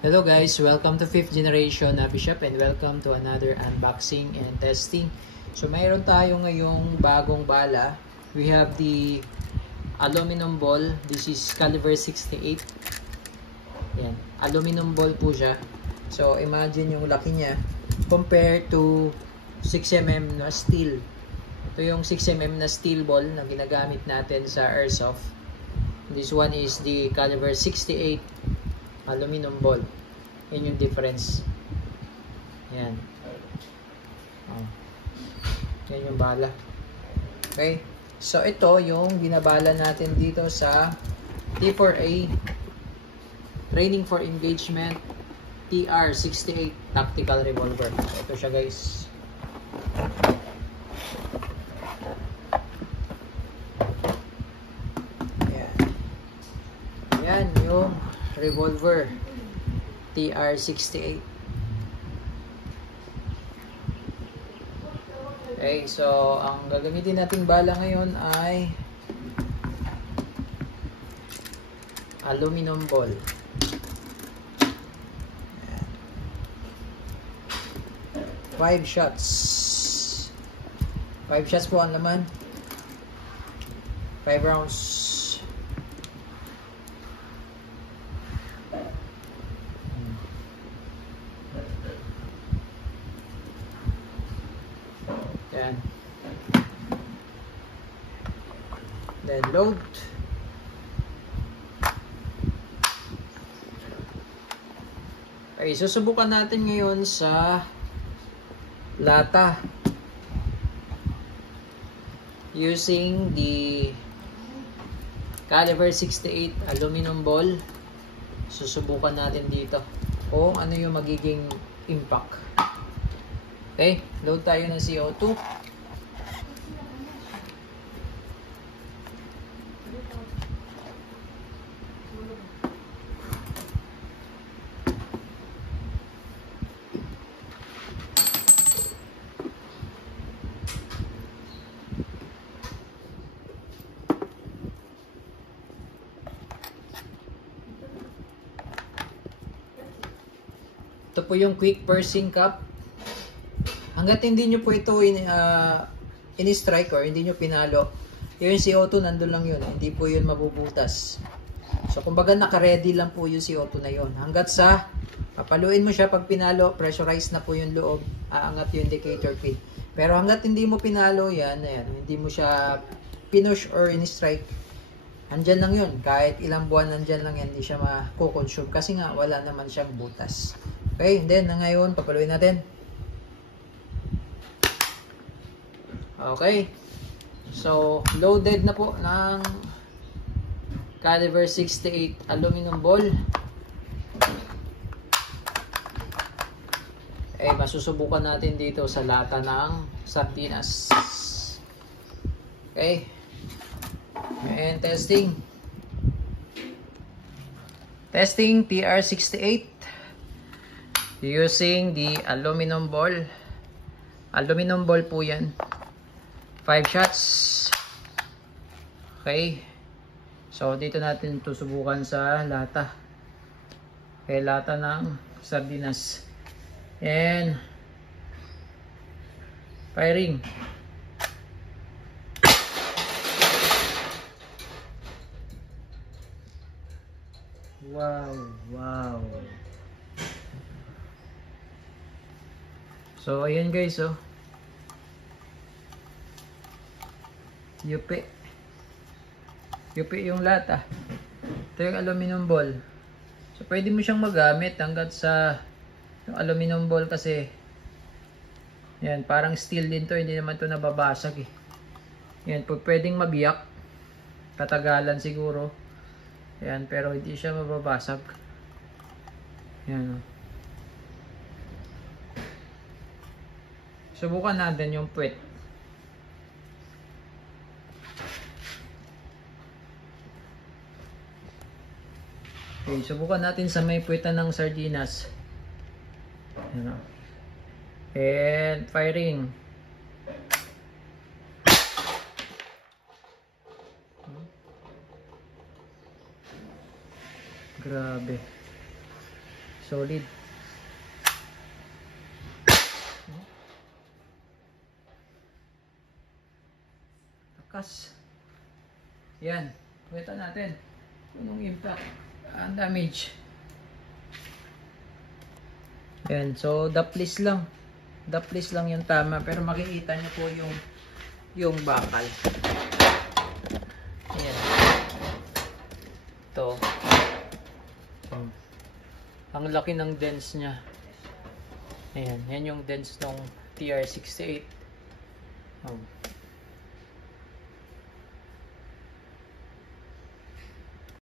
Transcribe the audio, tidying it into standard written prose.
Hello guys, welcome to 5th generation Bishop and welcome to another unboxing and testing. So mayroon tayo ngayong bagong bala. We have the aluminum ball. This is caliber 68. Yan, aluminum ball po siya. So imagine yung laki niya compared to 6mm na steel. Ito yung 6mm na steel ball na ginagamit natin sa airsoft. This one is the caliber 68 aluminum ball. Yan yung difference. Yan. Oh. Yan yung bala. Okay. So ito yung binabala natin dito sa T4A Training for Engagement TR68 Tactical Revolver. Ito siya guys. Yan. Yan yung revolver TR68. Okay, so ang gagamitin nating bala ngayon ay aluminum ball. 5 shots. 5 shots po ang laman. 5 rounds. Yan. Then load. Okay, susubukan natin ngayon sa lata using the caliber 68 aluminum ball. Susubukan natin dito kung ano yung magiging impact. Okay, load tayo ng CO2. Ito po yung quick pursing cup. Hanggat hindi nyo po ito in-strike or hindi nyo pinalo, yung CO2 nandun lang yun. Hindi po yun mabubutas. So, kumbaga naka-ready lang po yung CO2 na yun. Hanggat sa papaluin mo siya, pag pinalo, pressurized na po yung loob, aangat yung indicator pin. Pero hanggat hindi mo pinalo yan, hindi mo siya pinush or in-strike, andyan lang yun. Kahit ilang buwan andyan lang yan, hindi siya makukonsume. Kasi nga, wala naman siyang butas. Okay, then ngayon, papaluin natin. Okay. So, loaded na po ng caliber 68 aluminum ball. Masusubukan natin dito sa lata ng sardinas. Okay. And testing. Testing TR68 using the aluminum ball. Aluminum ball po yan. 5 shots. Okay. So, dito natin ito subukan sa lata. Okay, lata ng sardinas. And firing. Wow, wow. So, ayan guys, oh. Yupi. Yupi yung lata. Ito yung aluminum ball. So, pwede mo siyang magamit hanggat sa yung aluminum ball kasi yan, parang steel din to. Hindi naman to nababasag eh. Yan, pwedeng mabiyak. Katagalan siguro. Yan, pero hindi siya mababasag. Yan. Subukan natin yung puwet. Okay, subukan natin sa may puwetan ng sardinas. Yan. And firing. Grabe. Solid. Takas. Yan. Kita natin. Anong impact. Ang damage. Yan. So, daplis lang. Daplis lang yung tama. Pero makikita nyo po yung bakal. Ayan. Ito. Ang laki ng dents niya. Ayan. Yan yung dents ng TR68.